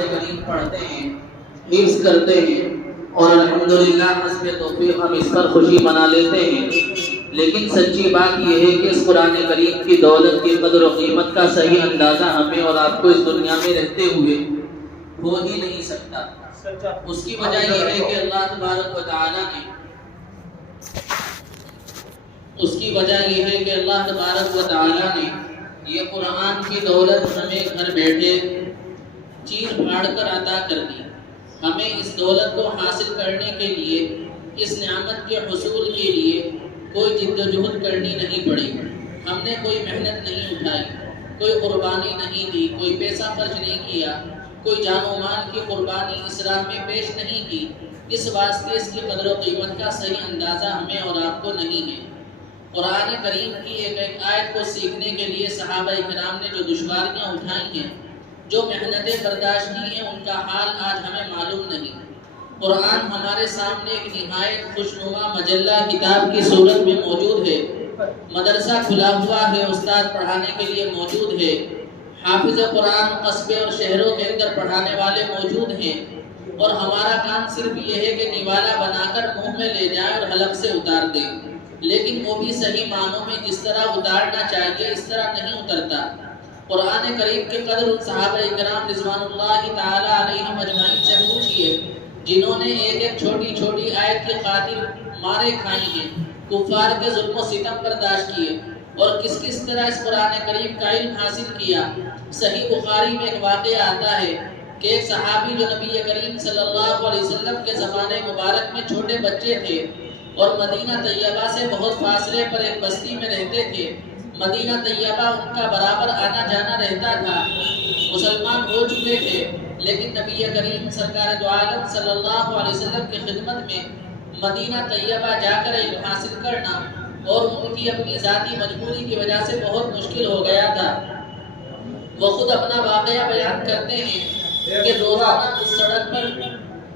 کریم پڑھتے ہیں، حفظ کرتے ہیں اور الحمدللہ حسب توفیق ہم اس پر خوشی منا لیتے ہیں، لیکن سچی بات یہ ہے کہ اس قرآن کریم کی دولت کی قدر و قیمت کا صحیح اندازہ ہمیں اور آپ کو اس دنیا میں رہتے ہوئے ہو ہی نہیں سکتا۔ اس کی وجہ یہ ہے کہ اللہ تبارک و تعالیٰ نے یہ قرآن کی دولت ہمیں گھر بیٹھے چیر پھاڑ کر عطا کر دی۔ ہمیں اس دولت کو حاصل کرنے کے لیے، اس نعمت کے حصول کے لیے کوئی جد و جہد کرنی نہیں پڑی، ہم نے کوئی محنت نہیں اٹھائی، کوئی قربانی نہیں دی، کوئی پیسہ خرچ نہیں کیا، کوئی جان و مال کی قربانی اس راہ میں پیش نہیں کی۔ اس واسطے اس کی قدر و قیمت کا صحیح اندازہ ہمیں اور آپ کو نہیں ہے۔ قرآن کریم کی ایک ایک آیت کو سیکھنے کے لیے صحابہ کرام نے جو دشواریاں اٹھائی ہیں، جو محنتیں برداشت کی ہیں، ان کا حال آج ہمیں معلوم نہیں۔ قرآن ہمارے سامنے ایک نہایت خوشنما مجلہ کتاب کی صورت میں موجود ہے، مدرسہ کھلا ہوا ہے، استاد پڑھانے کے لیے موجود ہے، حافظ قرآن قصبے اور شہروں کے اندر پڑھانے والے موجود ہیں، اور ہمارا کام صرف یہ ہے کہ نوالا بنا کر منہ میں لے جائیں اور حلق سے اتار دیں، لیکن وہ بھی صحیح معنوں میں جس طرح اتارنا چاہیے اس طرح نہیں اترتا۔ قرآن کریم کے قدر ان صحابہ کرام رضوان اللہ تعالی علیہم اجمعین سے پوچھئے جنہوں نے ایک ایک چھوٹی چھوٹی آیت کی خاطر مارے کھائی ہیں، کفار کے ظلم و ستم برداشت کیے، اور کس کس طرح اس قرآن کریم کا علم حاصل کیا۔ صحیح بخاری میں ایک واقعہ آتا ہے کہ ایک صحابی جو نبی کریم صلی اللہ علیہ وسلم کے زمانے مبارک میں چھوٹے بچے تھے اور مدینہ طیبہ سے بہت فاصلے پر ایک بستی میں رہتے تھے، مدینہ طیبہ ان کا برابر آنا جانا رہتا تھا، مسلمان ہو چکے تھے، لیکن نبی کریم سرکار دو عالم صلی اللہ علیہ وسلم کی خدمت میں مدینہ طیبہ جا کر علم حاصل کرنا اور ان کی اپنی ذاتی مجبوری کی وجہ سے بہت مشکل ہو گیا تھا۔ وہ خود اپنا واقعہ بیان کرتے ہیں کہ روزانہ اس سڑک پر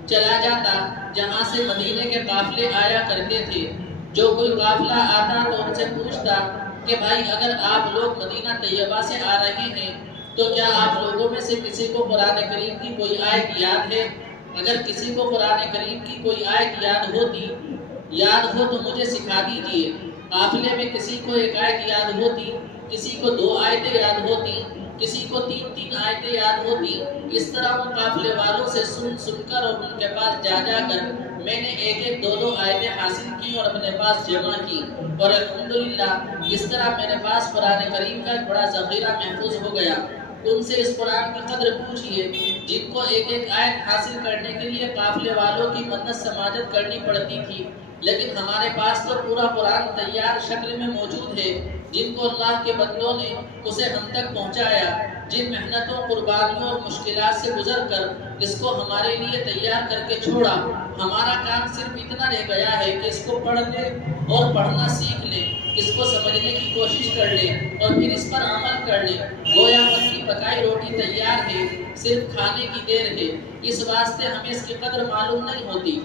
چلا جاتا جہاں سے مدینے کے قافلے آیا کرتے تھے، جو کوئی قافلہ آتا تو ان سے پوچھتا کہ بھائی اگر آپ لوگ مدینہ طیبہ سے آ رہے ہیں تو کیا آپ لوگوں میں سے کسی کو قرآن کریم کی کوئی آیت یاد ہے؟ اگر کسی کو قرآن کریم کی کوئی آیت یاد ہو تو مجھے سکھا دیجئے۔ قافلے میں کسی کو ایک آیت یاد ہوتی، کسی کو 2 آیتیں یاد ہوتی، کسی کو 3 آیتیں یاد ہوتی۔ اس طرح ان قافلے والوں سے سن کر اور ان کے پاس جا کر میں نے ایک 2 آیتیں حاصل کی اور اپنے پاس جمع کی، اور الحمدللہ اس طرح میرے پاس قرآن کریم کا ایک بڑا ذخیرہ محفوظ ہو گیا۔ ان سے اس قرآن کی قدر پوچھئے جن کو ایک آیت حاصل کرنے کے لیے قافلے والوں کی منت سماجت کرنی پڑتی تھی، لیکن ہمارے پاس تو پورا قرآن تیار شکل میں موجود ہے، جن کو اللہ کے بندوں نے اسے ہم تک پہنچایا، جن محنتوں، قربانیوں اور مشکلات سے گزر کر اس کو ہمارے لیے تیار کر کے چھوڑا۔ ہمارا کام صرف اتنا رہ گیا ہے کہ اس کو پڑھ لیں اور پڑھنا سیکھ لیں، اس کو سمجھنے کی کوشش کر لیں اور پھر اس پر عمل کر لیں۔ گویا پکی پکائی روٹی تیار ہے، صرف کھانے کی دیر ہے، اس واسطے ہمیں اس کی قدر معلوم نہیں ہوتی۔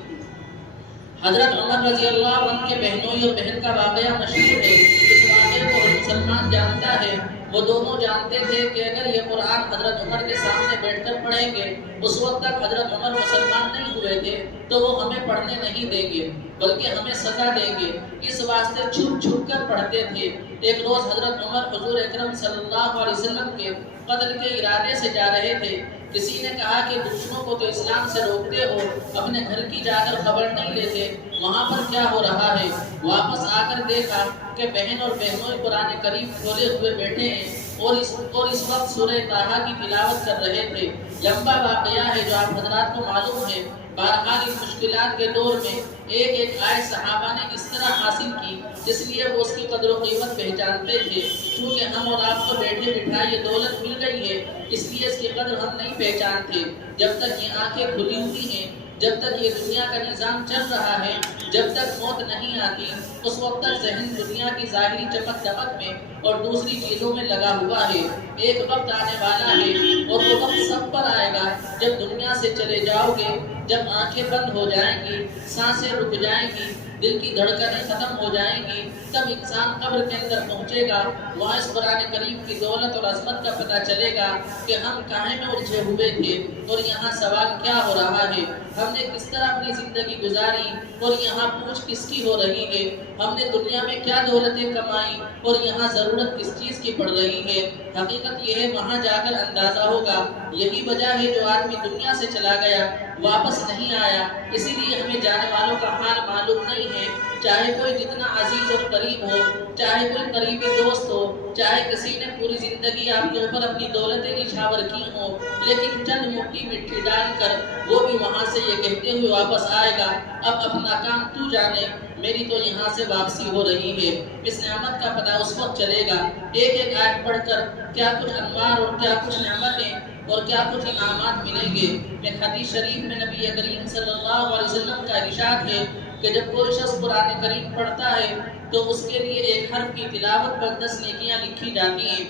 حضرت عمر رضی اللہ عنہ کے بہنوئی اور بہن کا واقعہ مشہور ہے، اس واقعے کو ہر مسلمان جانتا ہے۔ وہ دونوں جانتے تھے کہ اگر یہ قرآن حضرت عمر کے سامنے بیٹھ کر پڑھیں گے، اس وقت تک حضرت عمر مسلمان نہیں ہوئے تھے، تو وہ ہمیں پڑھنے نہیں دیں گے بلکہ ہمیں سزا دیں گے، اس واسطے چھپ چھپ کر پڑھتے تھے۔ ایک روز حضرت عمر حضور اکرم صلی اللہ علیہ وسلم کے قتل کے ارادے سے جا رہے تھے۔ کسی نے کہا کہ دوسروں کو تو اسلام سے روکتے ہو، اپنے گھر کی جا کر خبر نہیں لیتے وہاں پر کیا ہو رہا ہے۔ واپس آ کر دیکھا کہ بہن اور بہنوئی قرآن کریم کھولے ہوئے بیٹھے ہیں اور اس وقت سورہ طٰہٰ کی تلاوت کر رہے تھے۔ لمبا واقعہ ہے جو آپ حضرات کو معلوم ہے۔ بہرحال اس مشکلات کے دور میں ایک آیت صحابہ نے اس طرح حاصل کی، اس لیے وہ اس کی قدر و قیمت پہچانتے تھے۔ چونکہ ہم اور آپ کو بیٹھے بٹھائے یہ دولت مل گئی ہے، اس لیے اس کی قدر ہم نہیں پہچانتے۔ جب تک یہ آنکھیں کھلی ہوئی ہیں، جب تک یہ دنیا کا نظام چل رہا ہے، جب تک موت نہیں آتی، اس وقت تک ذہن دنیا کی ظاہری چمک دمک میں اور دوسری چیزوں میں لگا ہوا ہے۔ ایک وقت آنے والا ہے اور وہ وقت سب پر آئے گا جب دنیا سے چلے جاؤ گے، جب آنکھیں بند ہو جائیں گی، سانسیں رک جائیں گی، دل کی دھڑکنیں ختم ہو جائیں گی، تب انسان قبر کے اندر پہنچے گا۔ وہاں اس قرآن کریم کی دولت اور عظمت کا پتہ چلے گا کہ ہم کہاں میں الجھے ہوئے تھے اور یہاں سوال کیا ہو رہا ہے، ہم نے کس طرح اپنی زندگی گزاری اور یہاں پوچھ کس کی ہو رہی ہے، ہم نے دنیا میں کیا دولتیں کمائی اور یہاں ضرورت کس چیز کی پڑ رہی ہے۔ حقیقت یہ ہے وہاں جا کر اندازہ ہوگا۔ یہی وجہ ہے جو آدمی دنیا سے چلا گیا واپس نہیں آیا، اسی لیے ہمیں جانے والوں کا حال معلوم نہیں ہے۔ چاہے کوئی جتنا عزیز اور قریب ہو، چاہے کوئی قریبی دوست ہو، چاہے کسی نے پوری زندگی آپ کے اوپر اپنی دولتیں نچھاور کی ہوں، لیکن چند مٹھی مٹی ڈال کر وہ بھی وہاں سے یہ کہتے ہوئے واپس آئے گا، اب اپنا کام تو جانے، میری تو یہاں سے واپسی ہو رہی ہے۔ اس نعمت کا پتہ اس وقت چلے گا۔ ایک ایک آیت پڑھ کر کیا کچھ انوار اور کیا کچھ نعمتیں اور کیا کچھ انعامات ملیں گے۔ ایک حدیث شریف میں نبی کریم صلی اللہ علیہ وسلم کا ارشاد ہے کہ جب کوئی شخص قرآن کریم پڑھتا ہے تو اس کے لیے ایک حرف کی تلاوت پر 10 نیکیاں لکھی جاتی ہیں۔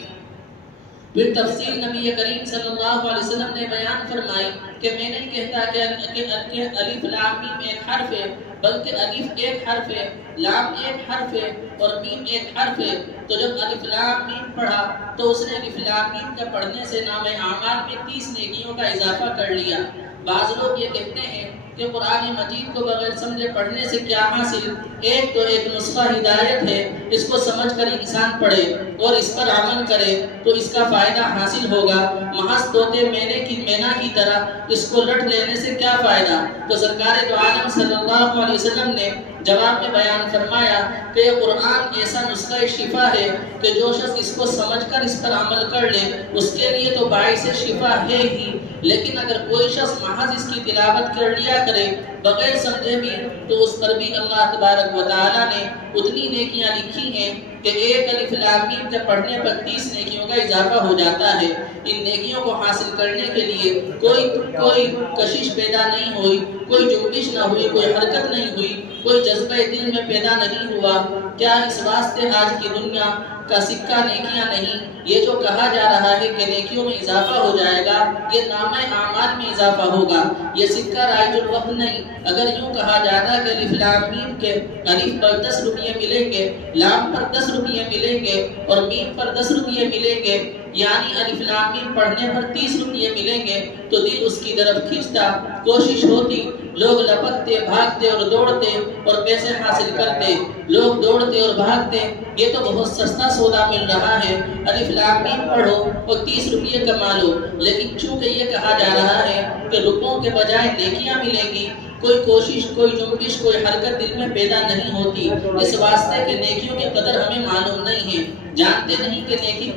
پھر تفصیل نبی کریم صلی اللہ علیہ وسلم نے بیان فرمائی کہ میں نہیں کہتا کہ الف لام میم ایک حرف ہے، بلکہ الف ایک حرف ہے، لام ایک حرف ہے اور میم ایک حرف ہے۔ تو جب الف لام میم پڑھا تو اس نے الف لام میم کا پڑھنے سے نام اعمال میں 30 نیکیوں کا اضافہ کر لیا۔ بعض لوگ یہ کہتے ہیں کہ قرآن مجید کو بغیر سمجھے پڑھنے سے کیا حاصل؟ ایک تو ایک نسخہ ہدایت ہے، اس کو سمجھ کر انسان پڑھے اور اس پر عمل کرے تو اس کا فائدہ حاصل ہوگا۔ محض طوطے مینا کی طرح اس کو لٹ لینے سے کیا فائدہ؟ تو سرکار دو عالم صلی اللہ علیہ وسلم نے جواب میں بیان فرمایا کہ یہ قرآن ایسا نسخہ شفا ہے کہ جو شخص اس کو سمجھ کر اس پر عمل کر لے اس کے لیے تو باعث شفا ہے ہی، لیکن اگر کوئی شخص محض اس کی تلاوت کر لیا کرے بغیر سمجھے بھی تو اس پر بھی اللہ تبارک و تعالیٰ نے اتنی نیکیاں لکھی ہیں کہ ایک الف لام میم کے پڑھنے پر 30 نیکیوں کا اضافہ ہو جاتا ہے۔ ان نیکیوں کو حاصل کرنے کے لیے کوئی کشش پیدا نہیں ہوئی، کوئی جنبش نہ ہوئی، کوئی حرکت نہیں ہوئی، کوئی جذبہ دل میں پیدا نہیں ہوا۔ کیا اس واسطے آج کی دنیا کا سکہ نیکیاں نہیں؟ یہ جو کہا جا رہا ہے کہ نیکیوں میں اضافہ ہو جائے گا، یہ نامہ اعمال میں اضافہ ہوگا، یہ سکہ رائج الوقت نہیں۔ اگر یوں کہا جاتا کہ الف لام میم کے الف پر 10 روپیے ملیں گے، لام پر 10 روپیے ملیں گے اور میم پر 10 روپیے ملیں گے، یعنی الف لام میم پڑھنے پر 30 روپیے ملیں گے، تو دل اس کی طرف کھینچتا، کوشش ہوتی، لوگ لپکتے بھاگتے اور دوڑتے اور پیسے حاصل کرتے، لوگ دوڑتے اور بھاگتے، یہ تو بہت سستا سودا مل رہا ہے، الف لام میم پڑھو اور 30 روپیے کما لو۔ لیکن چونکہ یہ کہا جا رہا ہے کہ روپوں کے بجائے نیکیاں ملیں گی، کوئی کوشش، کوئی جنبش، کوئی حرکت دل میں پیدا نہیں ہوتی، اس واسطے کہ نیکیوں کی قدر ہمیں معلوم نہیں ہے، جانتے نہیں کہ نیکی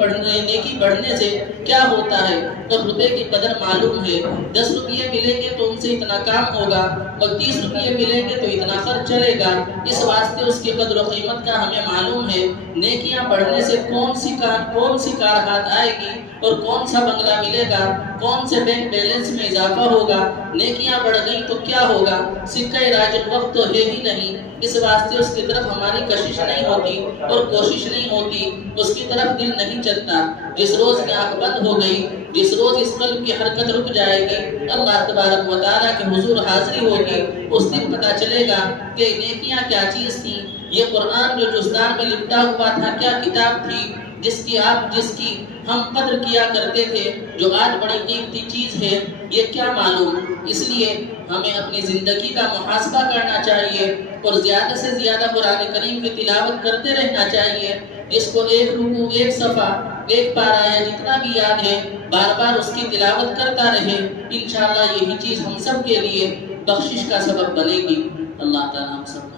بڑھنے سے کیا ہوتا ہے، اور روپے کی قدر معلوم ہے۔ 10 روپیے ملیں گے تو ان سے اتنا کام ہوگا اور 30 روپیے ملیں گے تو اتنا خرچ چلے گا، اس واسطے اس کی قدر و قیمت کا ہمیں معلوم ہے۔ نیکیاں بڑھنے سے کون سی کار ہاتھ آئے گی اور کون سا بنگلہ ملے گا، کون سے بینک بیلنس میں اضافہ ہوگا؟ نیکیاں بڑھ گئیں تو کیا ہوگا؟ سکہ راج الوقت تو ہے ہی نہیں، اس واسطے اس کی طرف ہماری کشش نہیں ہوتی اور کوشش نہیں ہوتی، اس کی طرف دل نہیں چلتا۔ جس روز کی آنکھ بند ہو گئی، جس روز اس قلب کی حرکت رک جائے گی، اللہ تبارک و تعالیٰ کے حضور حاضری ہوگی، اس دن پتہ چلے گا کہ نیکیاں کیا چیز تھیں۔ یہ قرآن جو جزدان میں لپٹا ہوا تھا کیا کتاب تھی جس کی ہم قدر کیا کرتے تھے، جو آج بڑی قیمتی چیز ہے، یہ کیا معلوم؟ اس لیے ہمیں اپنی زندگی کا محاسبہ کرنا چاہیے اور زیادہ سے زیادہ قرآن کریم کی تلاوت کرتے رہنا چاہیے، جس کو ایک رکوع، ایک صفحہ، ایک پارہ یا جتنا بھی یاد ہے بار بار اس کی تلاوت کرتا رہے، انشاءاللہ یہی چیز ہم سب کے لیے بخشش کا سبب بنے گی۔ اللہ تعالیٰ ہم سب